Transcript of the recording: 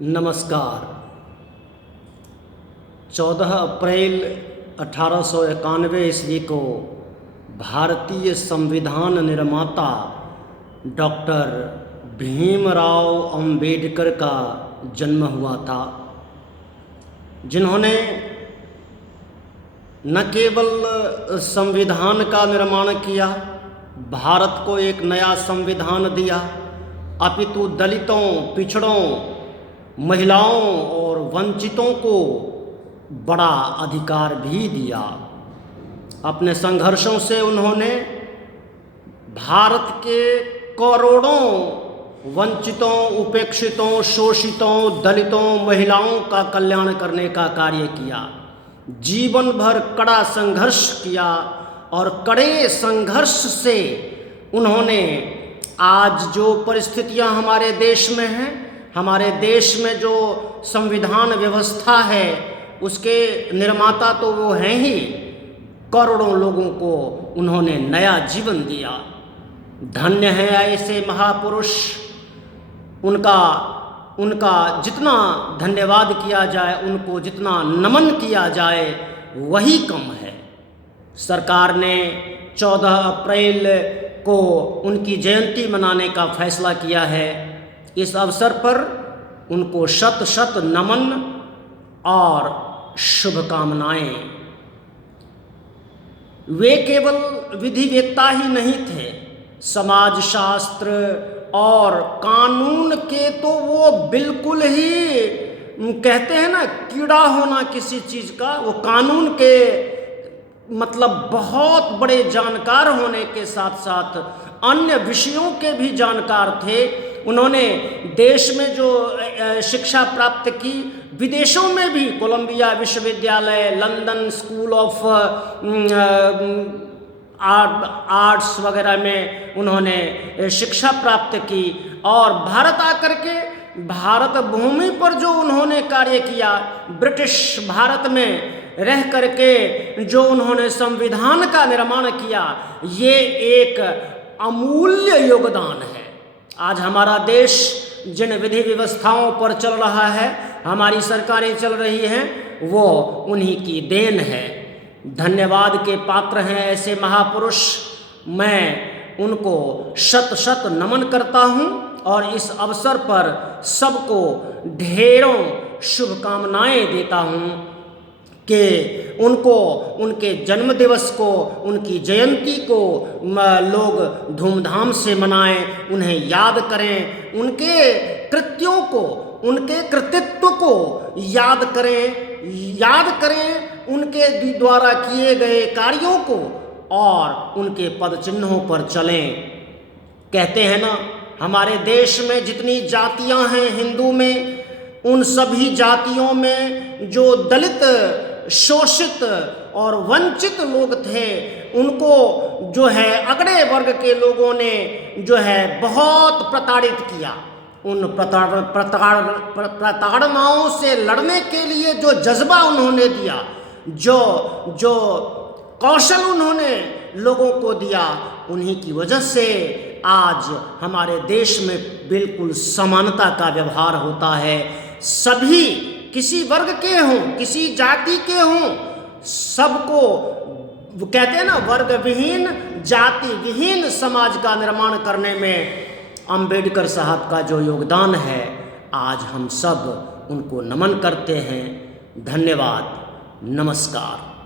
नमस्कार। 14 अप्रैल 1891 ईस्वी को भारतीय संविधान निर्माता डॉक्टर भीमराव अंबेडकर का जन्म हुआ था, जिन्होंने न केवल संविधान का निर्माण किया, भारत को एक नया संविधान दिया, अपितु दलितों, पिछड़ों, महिलाओं और वंचितों को बड़ा अधिकार भी दिया। अपने संघर्षों से उन्होंने भारत के करोड़ों वंचितों, उपेक्षितों, शोषितों, दलितों, महिलाओं का कल्याण करने का कार्य किया। जीवन भर कड़ा संघर्ष किया और कड़े संघर्ष से उन्होंने आज जो परिस्थितियां हमारे देश में हैं, हमारे देश में जो संविधान व्यवस्था है, उसके निर्माता तो वो हैं ही, करोड़ों लोगों को उन्होंने नया जीवन दिया। धन्य है ऐसे महापुरुष। उनका जितना धन्यवाद किया जाए, उनको जितना नमन किया जाए, वही कम है। सरकार ने 14 अप्रैल को उनकी जयंती मनाने का फैसला किया है। इस अवसर पर उनको शत शत नमन और शुभकामनाएं। वे केवल विधिवेत्ता ही नहीं थे, समाजशास्त्र और कानून के तो वो बिल्कुल ही, कहते हैं ना, कीड़ा होना किसी चीज़ का, वो कानून के मतलब बहुत बड़े जानकार होने के साथ साथ अन्य विषयों के भी जानकार थे। उन्होंने देश में जो शिक्षा प्राप्त की, विदेशों में भी कोलंबिया विश्वविद्यालय, लंदन स्कूल ऑफ आर्ट्स वगैरह में उन्होंने शिक्षा प्राप्त की और भारत आकर के भारत भूमि पर जो उन्होंने कार्य किया, ब्रिटिश भारत में रह करके जो उन्होंने संविधान का निर्माण किया, ये एक अमूल्य योगदान है। आज हमारा देश जिन विधि व्यवस्थाओं पर चल रहा है, हमारी सरकारें चल रही हैं, वो उन्हीं की देन है। धन्यवाद के पात्र हैं ऐसे महापुरुष। मैं उनको शत शत नमन करता हूँ और इस अवसर पर सबको ढेरों शुभकामनाएं देता हूँ कि उनको, उनके जन्म दिवस को, उनकी जयंती को लोग धूमधाम से मनाएं, उन्हें याद करें, उनके कृत्यों को, उनके कृतित्व को याद करें उनके द्वारा किए गए कार्यों को और उनके पद चिन्हों पर चलें। कहते हैं ना, हमारे देश में जितनी जातियां हैं हिंदू में, उन सभी जातियों में जो दलित, शोषित और वंचित लोग थे, उनको जो है अगड़े वर्ग के लोगों ने जो है बहुत प्रताड़ित किया। उन प्रताड़नाओं से लड़ने के लिए जो जज्बा उन्होंने दिया, जो कौशल उन्होंने लोगों को दिया, उन्हीं की वजह से आज हमारे देश में बिल्कुल समानता का व्यवहार होता है। सभी, किसी वर्ग के हों, किसी जाति के हों, सबको, कहते हैं ना, वर्ग विहीन, जाति विहीन समाज का निर्माण करने में अंबेडकर साहब का जो योगदान है, आज हम सब उनको नमन करते हैं। धन्यवाद। नमस्कार।